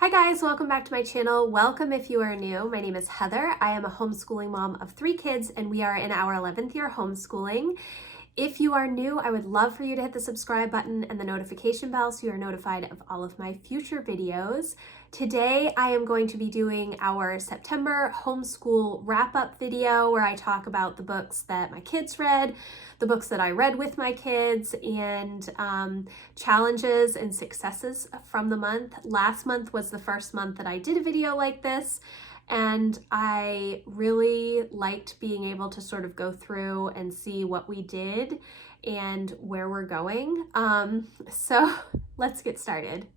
Hi guys, welcome back to my channel. Welcome if you are new. My name is Heather. I am a homeschooling mom of 3 kids and we are in our 11th year homeschooling. If you are new, I would love for you to hit the subscribe button and the notification bell so you are notified of all of my future videos. Today, I am going to be doing our September homeschool wrap-up video where I talk about the books that my kids read, the books that I read with my kids, and challenges and successes from the month. Last month was the first month that I did a video like this, and I really liked being able to sort of go through and see what we did and where we're going. So let's get started.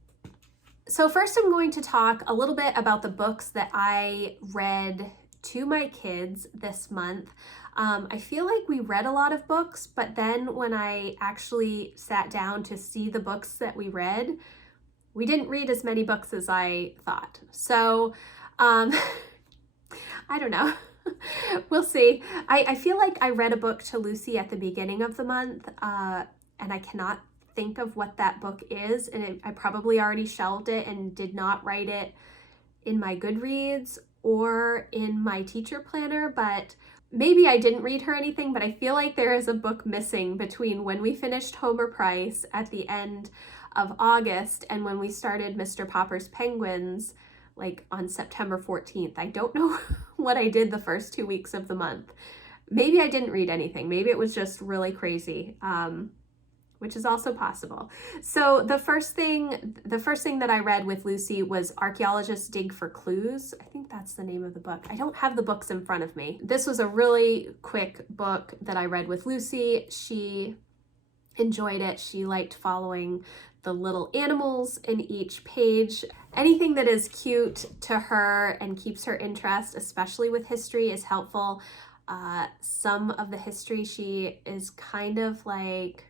So first I'm going to talk a little bit about the books that I read to my kids this month. I feel like we read a lot of books, but then when I actually sat down to see the books that we read, we didn't read as many books as I thought. So I don't know. We'll see. I feel like I read a book to Lucy at the beginning of the month, and I cannot think of what that book is, and I probably already shelved it and did not write it in my Goodreads or in my teacher planner, but maybe I didn't read her anything, but I feel like there is a book missing between when we finished Homer Price at the end of August and when we started Mr. Popper's Penguins, like on September 14th. I don't know what I did the first 2 weeks of the month. Maybe I didn't read anything. Maybe it was just really crazy, which is also possible. So the first thing that I read with Lucy was Archaeologists Dig for Clues. I think that's the name of the book. I don't have the books in front of me. This was a really quick book that I read with Lucy. She enjoyed it. She liked following the little animals in each page. Anything that is cute to her and keeps her interest, especially with history, is helpful. Some of the history she is kind of like,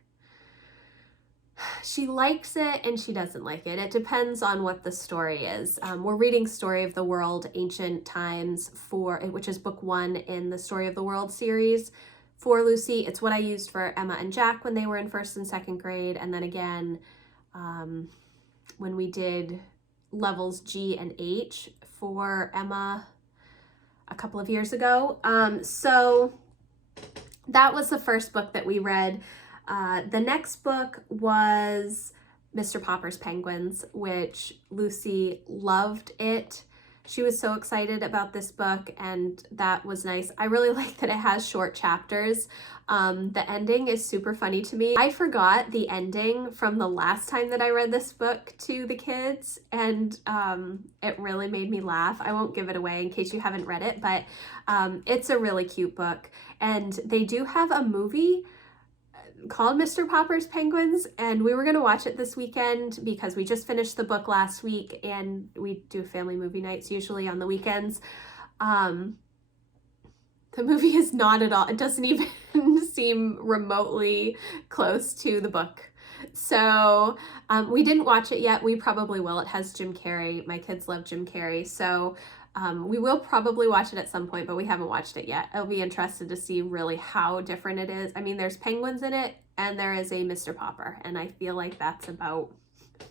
she likes it and she doesn't like it. It depends on what the story is. We're reading Story of the World, Ancient Times, which is book 1 in the Story of the World series for Lucy. It's what I used for Emma and Jack when they were in 1st and 2nd grade. And then again, when we did levels G and H for Emma a couple of years ago. So that was the first book that we read. The next book was Mr. Popper's Penguins, which Lucy loved it. She was so excited about this book, and that was nice. I really like that it has short chapters. The ending is super funny to me. I forgot the ending from the last time that I read this book to the kids, and it really made me laugh. I won't give it away in case you haven't read it, but it's a really cute book. And they do have a movie called Mr. Popper's Penguins, and we were going to watch it this weekend because we just finished the book last week and we do family movie nights usually on the weekends. The movie is not at all, it doesn't even seem remotely close to the book. So we didn't watch it yet. We probably will. It has Jim Carrey. My kids love Jim Carrey. So we will probably watch it at some point, but we haven't watched it yet. I'll be interested to see really how different it is. I mean, there's penguins in it and there is a Mr. Popper, and I feel like that's about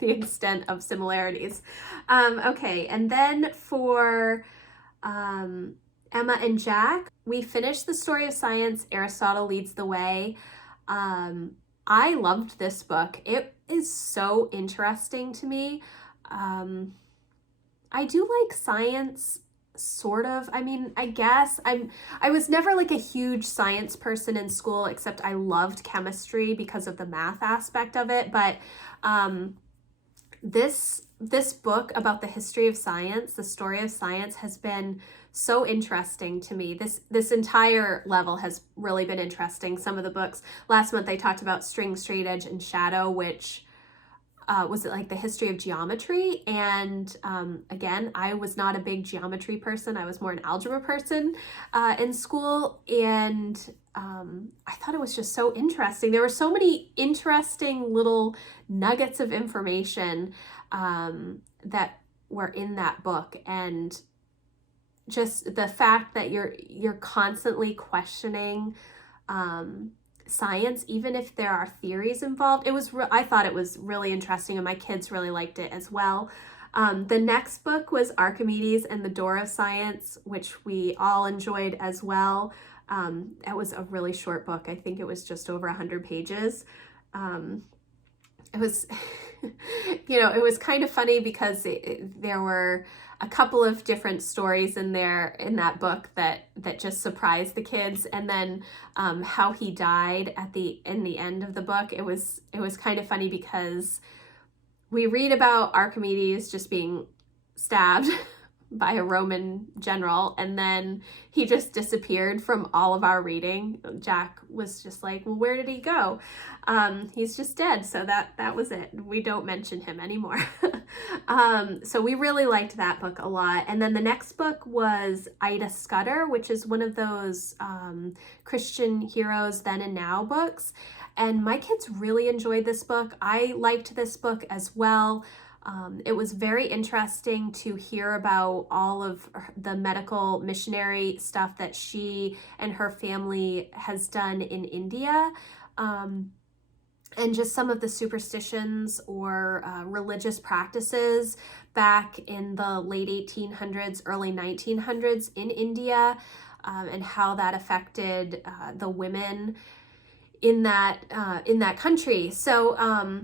the extent of similarities. Okay, and then for Emma and Jack, we finished The Story of Science, Aristotle Leads the Way. I loved this book. It is so interesting to me. I do like science, sort of. I mean, I guess I was never like a huge science person in school, except I loved chemistry because of the math aspect of it. But this book about the history of science, the story of science, has been so interesting to me. This entire level has really been interesting. Some of the books, last month I talked about String, Straight Edge, and Shadow, which was it like the history of geometry. And again, I was not a big geometry person. I was more an algebra person in school. And I thought it was just so interesting. There were so many interesting little nuggets of information that were in that book. And just the fact that you're constantly questioning science, even if there are theories involved. I thought it was really interesting, and my kids really liked it as well. The next book was Archimedes and the Door of Science, which we all enjoyed as well. It was a really short book. I think it was just over 100 pages. It was, it was kind of funny because there were a couple of different stories in that book that just surprised the kids, and then how he died in the end of the book. It was kind of funny because we read about Archimedes just being stabbed by a Roman general, and then he just disappeared from all of our reading. Jack was just like, well, where did he go? He's just dead. So that was it. We don't mention him anymore. So we really liked that book a lot. And then the next book was Ida Scudder, which is one of those Christian heroes then and now books. And my kids really enjoyed this book. I liked this book as well. It was very interesting to hear about all of the medical missionary stuff that she and her family has done in India, and just some of the superstitions or religious practices back in the late 1800s, early 1900s in India, and how that affected the women in that country. So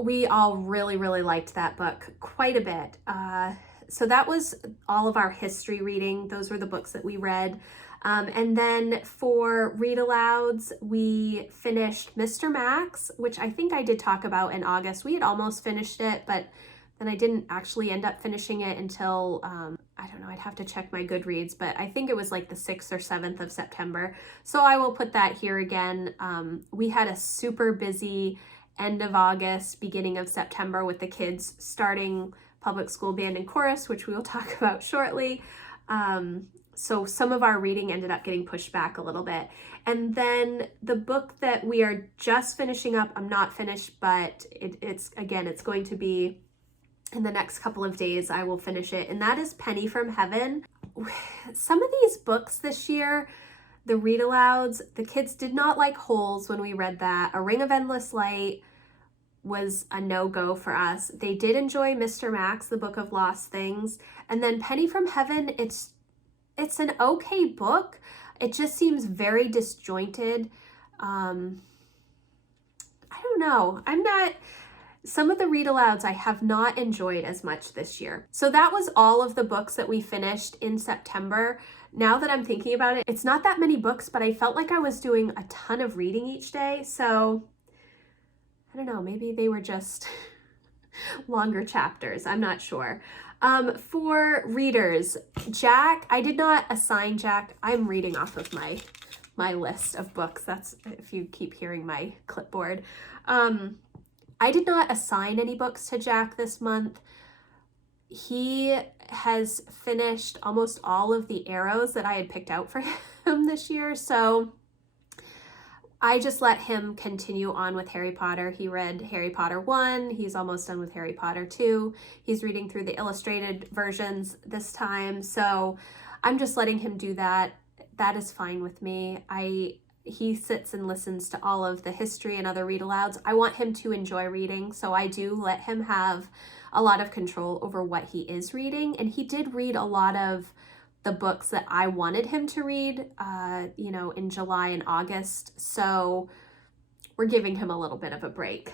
we all really, really liked that book quite a bit. So that was all of our history reading. Those were the books that we read. And then for read alouds, we finished Mr. Max, which I think I did talk about in August. We had almost finished it, but then I didn't actually end up finishing it until, I don't know, I'd have to check my Goodreads, but I think it was like the 6th or 7th of September. So I will put that here again. We had a super busy end of August, beginning of September with the kids starting public school band and chorus, which we will talk about shortly. So some of our reading ended up getting pushed back a little bit. And then the book that we are just finishing up, I'm not finished, but it's going to be in the next couple of days, I will finish it. And that is Penny from Heaven. Some of these books this year, the read alouds, the kids did not like Holes when we read that. A Ring of Endless Light was a no-go for us. They did enjoy Mr. Max, the Book of Lost Things. And then Penny from Heaven, it's an okay book. It just seems very disjointed. I don't know. Some of the read alouds I have not enjoyed as much this year. So that was all of the books that we finished in September. Now that I'm thinking about it, it's not that many books, but I felt like I was doing a ton of reading each day. So I don't know, maybe they were just longer chapters. I'm not sure. For readers, Jack, I did not assign Jack. I'm reading off of my list of books. That's if you keep hearing my clipboard. I did not assign any books to Jack this month. He has finished almost all of the arrows that I had picked out for him this year. So I just let him continue on with Harry Potter. He read Harry Potter 1. He's almost done with Harry Potter 2. He's reading through the illustrated versions this time. So I'm just letting him do that. That is fine with me. He sits and listens to all of the history and other read alouds. I want him to enjoy reading, so I do let him have a lot of control over what he is reading. And he did read a lot of the books that I wanted him to read, in July and August. So we're giving him a little bit of a break.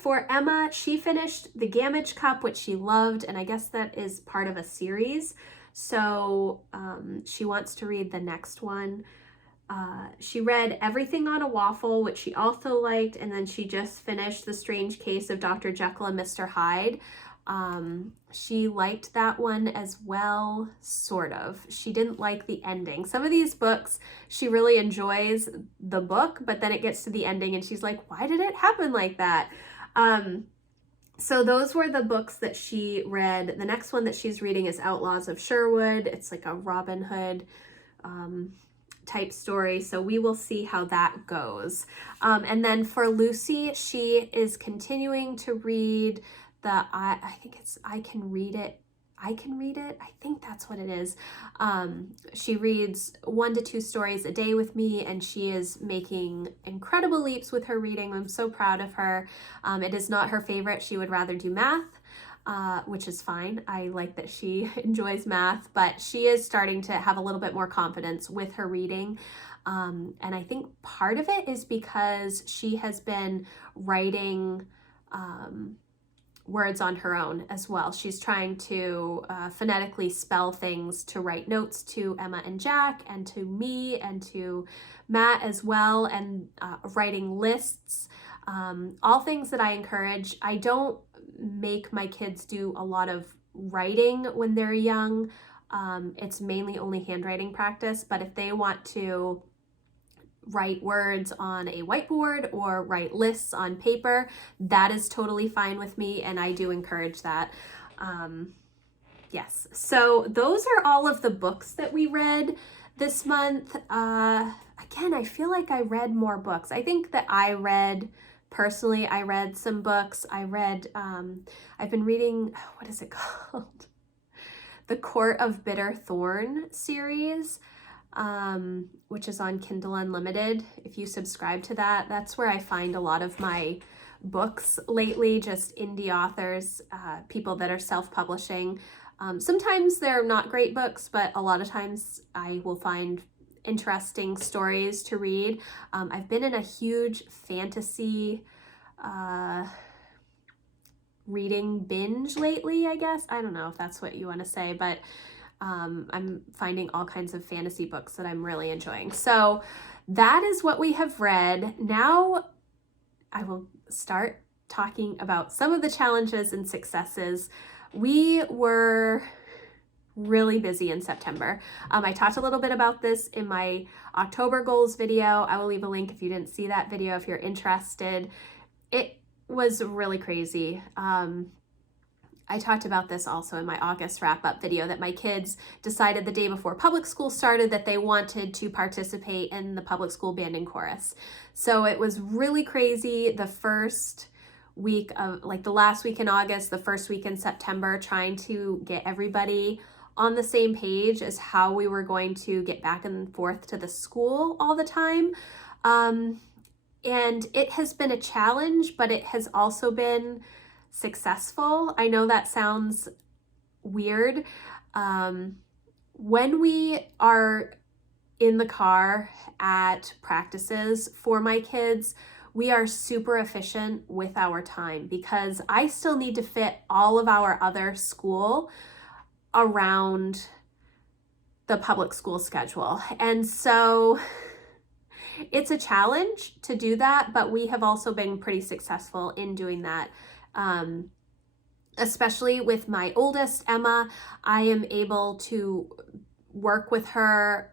For Emma, she finished The Gamage Cup, which she loved, and I guess that is part of a series. So she wants to read the next one. She read Everything on a Waffle, which she also liked, and then she just finished The Strange Case of Dr. Jekyll and Mr. Hyde. She liked that one as well, sort of. She didn't like the ending. Some of these books, she really enjoys the book, but then it gets to the ending and she's like, why did it happen like that? So those were the books that she read. The next one that she's reading is Outlaws of Sherwood. It's like a Robin Hood type story. So we will see how that goes. And then for Lucy, she is continuing to read I think it's I Can Read It. I think that's what it is. She reads 1 to 2 stories a day with me, and she is making incredible leaps with her reading. I'm so proud of her. It is not her favorite. She would rather do math. which is fine. I like that she enjoys math, but she is starting to have a little bit more confidence with her reading. And I think part of it is because she has been writing words on her own as well. She's trying to phonetically spell things to write notes to Emma and Jack and to me and to Matt as well, and writing lists, all things that I encourage. I don't make my kids do a lot of writing when they're young. It's mainly only handwriting practice, but if they want to write words on a whiteboard or write lists on paper, that is totally fine with me, and I do encourage that. Yes, so those are all of the books that we read this month. Again, I feel like I read more books. I think that I read some books. I've been reading, what is it called? The Court of Bitter Thorn series, which is on Kindle Unlimited. If you subscribe to that, that's where I find a lot of my books lately, just indie authors, people that are self-publishing. Sometimes they're not great books, but a lot of times I will find interesting stories to read. I've been in a huge fantasy reading binge lately, I guess. I don't know if that's what you want to say, but I'm finding all kinds of fantasy books that I'm really enjoying. So that is what we have read. Now I will start talking about some of the challenges and successes. We were really busy in September. I talked a little bit about this in my October goals video. I will leave a link if you didn't see that video if you're interested. It was really crazy. I talked about this also in my August wrap-up video, that my kids decided the day before public school started that they wanted to participate in the public school band and chorus. So it was really crazy the first week of, like the last week in August, the first week in September, trying to get everybody on the same page as how we were going to get back and forth to the school all the time. And it has been a challenge, but it has also been successful. I know that sounds weird. When we are in the car at practices for my kids, we are super efficient with our time because I still need to fit all of our other school around the public school schedule. And so it's a challenge to do that, but we have also been pretty successful in doing that. Especially with my oldest, Emma, I am able to work with her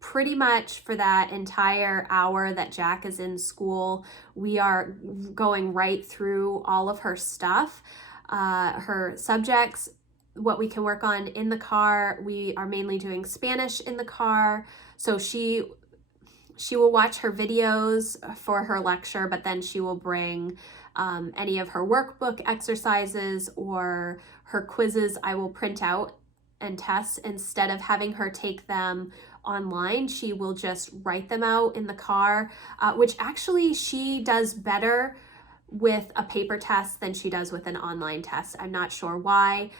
pretty much for that entire hour that Jack is in school. We are going right through all of her stuff, her subjects, what we can work on in the car. We are mainly doing Spanish in the car. So she will watch her videos for her lecture, but then she will bring any of her workbook exercises or her quizzes I will print out and test. Instead of having her take them online, she will just write them out in the car, which actually she does better with a paper test than she does with an online test. I'm not sure why.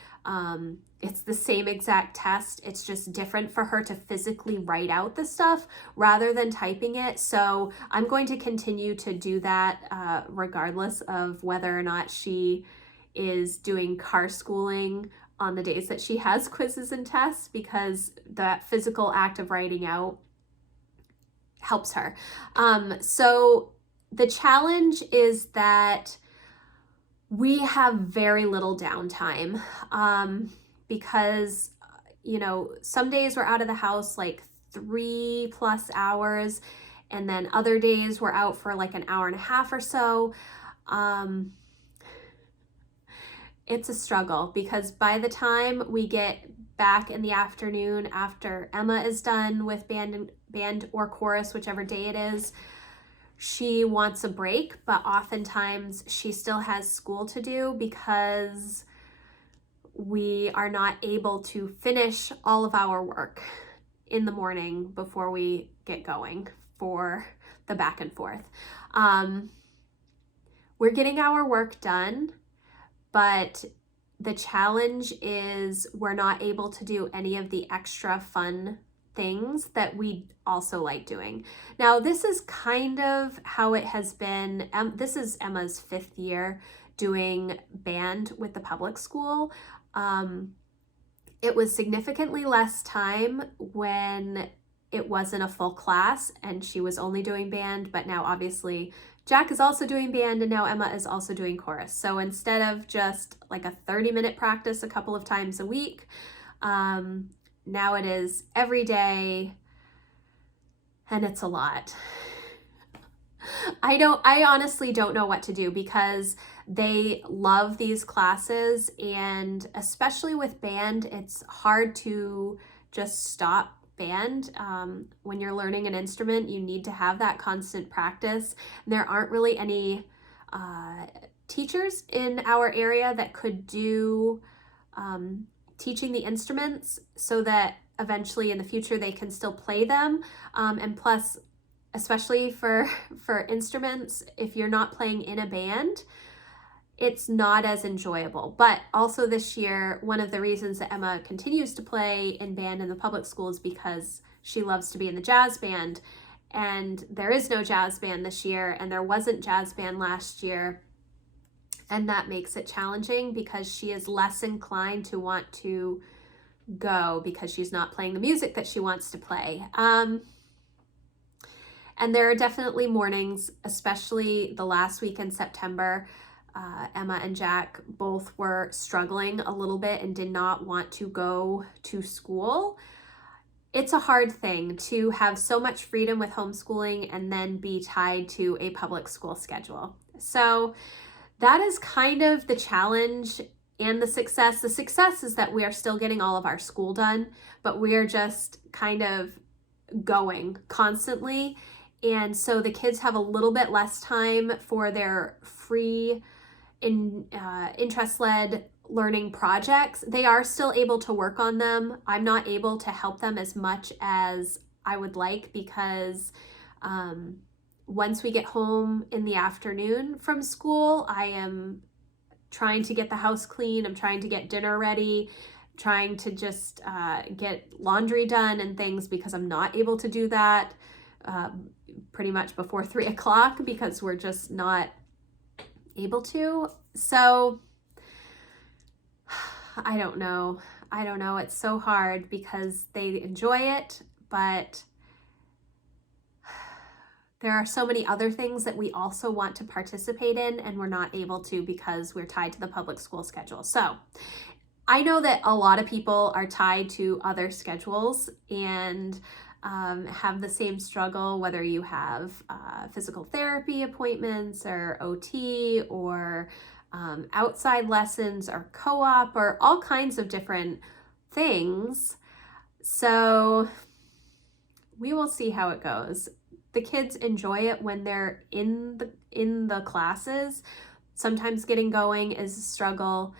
It's the same exact test. It's just different for her to physically write out the stuff rather than typing it. So I'm going to continue to do that regardless of whether or not she is doing car schooling on the days that she has quizzes and tests, because that physical act of writing out helps her. So the challenge is that we have very little downtime because, you know, some days we're out of the house like 3+ hours, and then other days we're out for like an hour and a half or so. It's a struggle because by the time we get back in the afternoon after Emma is done with band or chorus, whichever day it is, she wants a break, but oftentimes she still has school to do because we are not able to finish all of our work in the morning before we get going for the back and forth. We're getting our work done, but the challenge is we're not able to do any of the extra fun things that we also like doing. Now, this is kind of how it has been. This is Emma's 5th year doing band with the public school. It was significantly less time when it wasn't a full class and she was only doing band, but now obviously Jack is also doing band and now Emma is also doing chorus. So instead of just like a 30-minute practice a couple of times a week, now it is every day, and it's a lot. I honestly don't know what to do because they love these classes, and especially with band, it's hard to just stop band. When you're learning an instrument, you need to have that constant practice. And there aren't really any teachers in our area that could do teaching the instruments so that eventually in the future they can still play them. And plus, especially for instruments, if you're not playing in a band, it's not as enjoyable. But also this year, one of the reasons that Emma continues to play in band in the public school is because she loves to be in the jazz band. And there is no jazz band this year, and there wasn't jazz band last year. And that makes it challenging because she is less inclined to want to go because she's not playing the music that she wants to play. And there are definitely mornings, especially the last week in September, Emma and Jack both were struggling a little bit and did not want to go to school. It's a hard thing to have so much freedom with homeschooling and then be tied to a public school schedule. So that is kind of the challenge and the success. The success is that we are still getting all of our school done, but we are just kind of going constantly. And so the kids have a little bit less time for their free interest-led learning projects. They are still able to work on them. I'm not able to help them as much as I would like because once we get home in the afternoon from school, I am trying to get the house clean. I'm trying to get dinner ready, trying to just get laundry done and things because I'm not able to do that pretty much before 3 o'clock because we're just not able to. So I don't know. It's so hard because they enjoy it, but there are so many other things that we also want to participate in and we're not able to because we're tied to the public school schedule. So I know that a lot of people are tied to other schedules and have the same struggle, whether you have physical therapy appointments or OT or outside lessons or co-op or all kinds of different things. So we will see how it goes. The kids enjoy it when they're in the classes. Sometimes getting going is a struggle.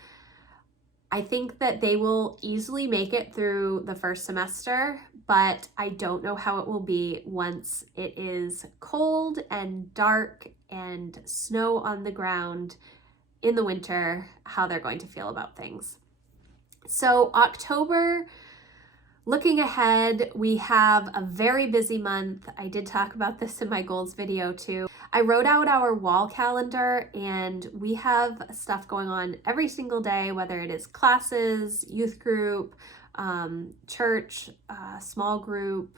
I think that they will easily make it through the first semester, but I don't know how it will be once it is cold and dark and snow on the ground in the winter, how they're going to feel about things. So October, looking ahead, we have a very busy month. I did talk about this in my goals video too. I wrote out our wall calendar and we have stuff going on every single day, whether it is classes, youth group, church, small group.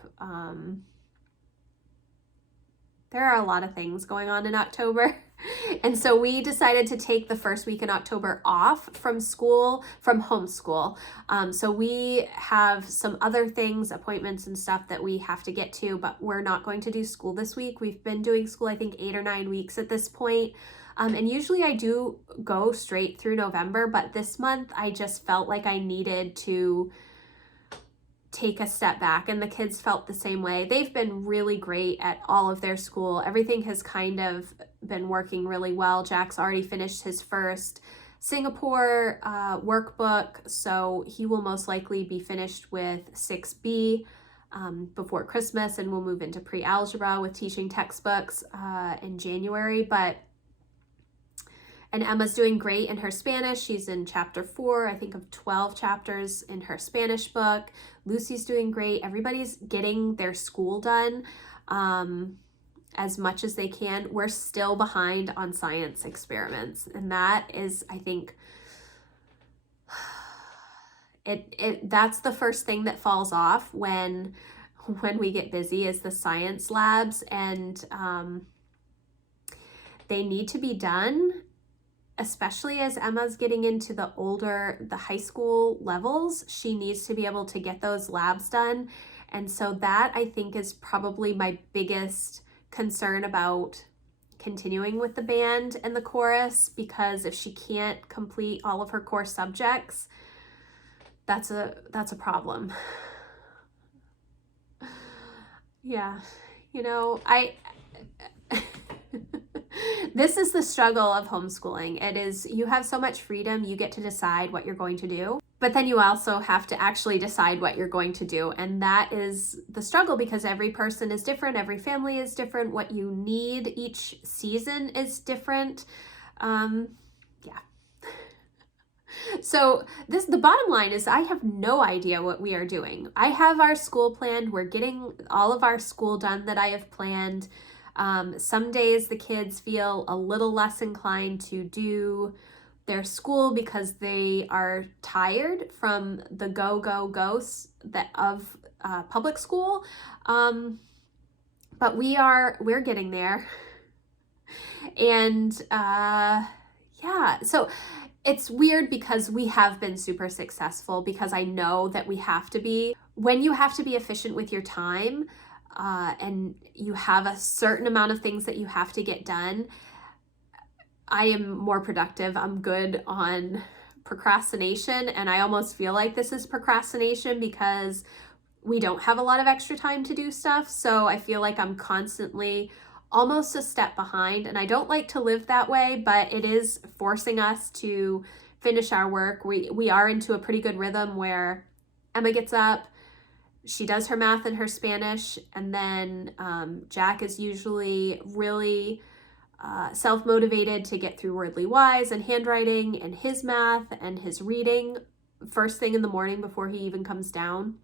There are a lot of things going on in October. And so we decided to take the first week in October off from school, from homeschool. So we have some other things, appointments and stuff that we have to get to, but we're not going to do school this week. We've been doing school, I think 8 or 9 weeks at this point. And usually I do go straight through November, but this month I just felt like I needed to take a step back, and the kids felt the same way. They've been really great at all of their school. Everything has kind of been working really well. Jack's already finished his first Singapore workbook, so he will most likely be finished with 6B before Christmas, and we'll move into pre-algebra with teaching textbooks in January. But And Emma's doing great in her Spanish. She's in chapter 4, I think, of 12 chapters in her Spanish book. Lucy's doing great. Everybody's getting their school done as much as they can. We're still behind on science experiments. And that is, I think, that's the first thing that falls off when we get busy, is the science labs, and they need to be done, especially as Emma's getting into the high school levels. She needs to be able to get those labs done. And so that, I think, is probably my biggest concern about continuing with the band and the chorus, because if she can't complete all of her core subjects, that's a problem. Yeah, this is the struggle of homeschooling. It is, you have so much freedom, you get to decide what you're going to do, but then you also have to actually decide what you're going to do. And that is the struggle, because every person is different, every family is different, what you need each season is different. Yeah. So the bottom line is, I have no idea what we are doing. I have our school planned. We're getting all of our school done that I have planned. Some days the kids feel a little less inclined to do their school because they are tired from the go-go-go's of public school. But we're getting there. And yeah, so it's weird because we have been super successful, because I know that we have to be. When you have to be efficient with your time, and you have a certain amount of things that you have to get done, I am more productive. I'm good on procrastination, and I almost feel like this is procrastination because we don't have a lot of extra time to do stuff. So I feel like I'm constantly almost a step behind, and I don't like to live that way, but it is forcing us to finish our work. We are into a pretty good rhythm where Emma gets up, she does her math and her Spanish, and then Jack is usually really self-motivated to get through Wordly Wise and handwriting and his math and his reading first thing in the morning before he even comes down.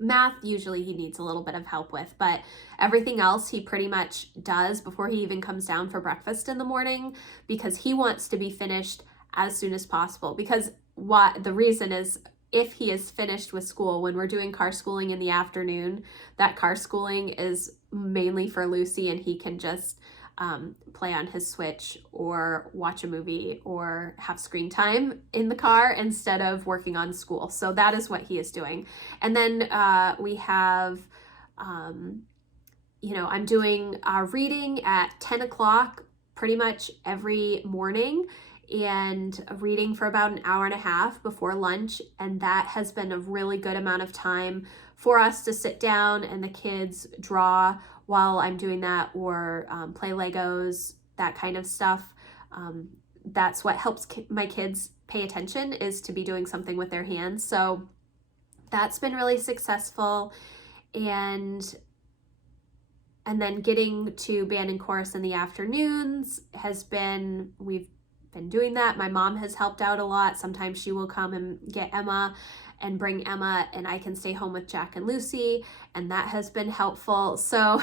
Math, usually he needs a little bit of help with, but everything else he pretty much does before he even comes down for breakfast in the morning, because he wants to be finished as soon as possible. Because the reason is, if he is finished with school, when we're doing car schooling in the afternoon, that car schooling is mainly for Lucy, and he can just play on his Switch or watch a movie or have screen time in the car instead of working on school. So that is what he is doing. And then we have, I'm doing our reading at 10 o'clock pretty much every morning, and reading for about an hour and a half before lunch. And that has been a really good amount of time for us to sit down and the kids draw while I'm doing that, or play Legos, that kind of stuff. That's what helps my kids pay attention, is to be doing something with their hands. So that's been really successful. And then getting to band and chorus in the afternoons we've been doing that. My mom has helped out a lot. Sometimes she will come and get Emma and bring Emma, and I can stay home with Jack and Lucy, and that has been helpful. So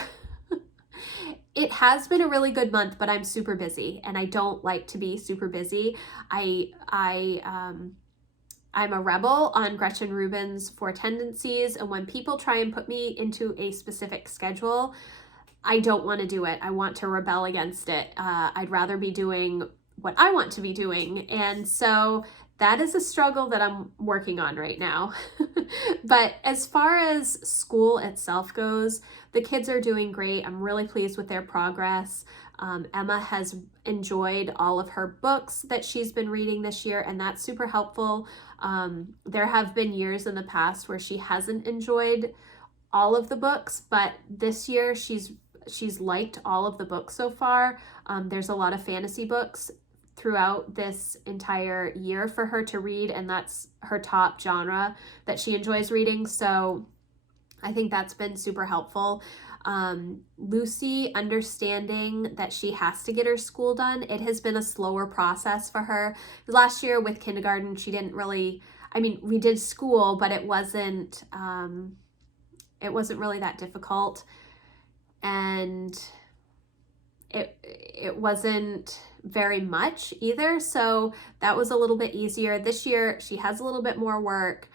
it has been a really good month, but I'm super busy, and I don't like to be super busy. I'm a rebel on Gretchen Rubin's 4 tendencies, and when people try and put me into a specific schedule, I don't want to do it. I want to rebel against it. I'd rather be doing what I want to be doing. And so that is a struggle that I'm working on right now. But as far as school itself goes, the kids are doing great. I'm really pleased with their progress. Emma has enjoyed all of her books that she's been reading this year, and that's super helpful. There have been years in the past where she hasn't enjoyed all of the books, but this year she's liked all of the books so far. There's a lot of fantasy books throughout this entire year for her to read, and that's her top genre that she enjoys reading. So I think that's been super helpful. Lucy understanding that she has to get her school done. It has been a slower process for her. Last year with kindergarten, she didn't really, I mean, we did school, but it wasn't really that difficult. And it wasn't very much either. So that was a little bit easier. This year, she has a little bit more work.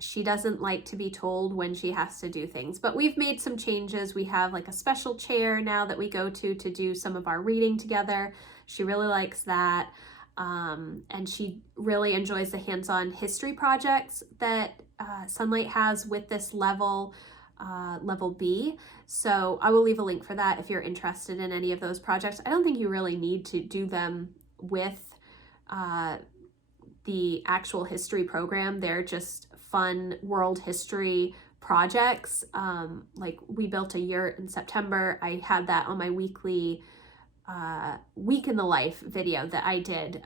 She doesn't like to be told when she has to do things, but we've made some changes. We have like a special chair now that we go to do some of our reading together. She really likes that. And she really enjoys the hands-on history projects that Sunlight has with this level B. So I will leave a link for that if you're interested in any of those projects. I don't think you really need to do them with the actual history program. They're just fun world history projects. Like we built a yurt in September. I had that on my weekly week in the life video that I did.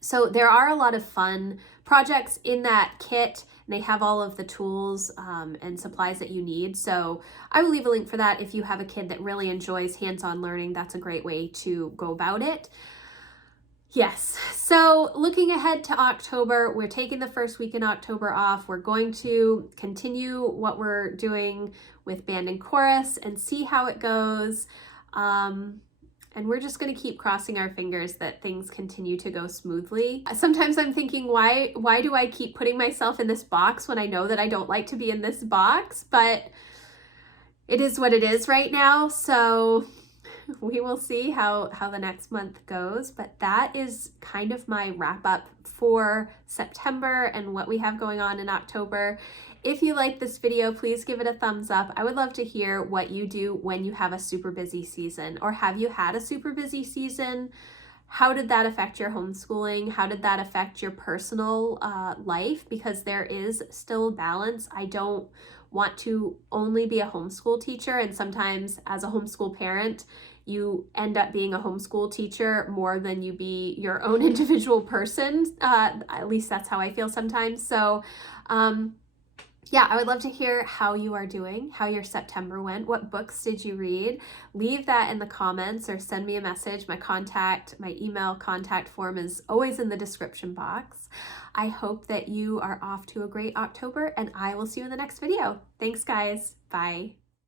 So there are a lot of fun projects in that kit. They have all of the tools and supplies that you need. So I will leave a link for that. If you have a kid that really enjoys hands-on learning, that's a great way to go about it. Yes, so looking ahead to October, we're taking the first week in October off. We're going to continue what we're doing with band and chorus and see how it goes. And we're just going to keep crossing our fingers that things continue to go smoothly. Sometimes I'm thinking, why do I keep putting myself in this box when I know that I don't like to be in this box? But it is what it is right now. So we will see how the next month goes. But that is kind of my wrap up for September and what we have going on in October. If you like this video, please give it a thumbs up. I would love to hear what you do when you have a super busy season, or have you had a super busy season? How did that affect your homeschooling? How did that affect your personal life? Because there is still a balance. I don't want to only be a homeschool teacher, and sometimes as a homeschool parent, you end up being a homeschool teacher more than you be your own individual person. At least that's how I feel sometimes. So yeah, I would love to hear how you are doing, how your September went. What books did you read? Leave that in the comments or send me a message. My email contact form is always in the description box. I hope that you are off to a great October, and I will see you in the next video. Thanks, guys. Bye.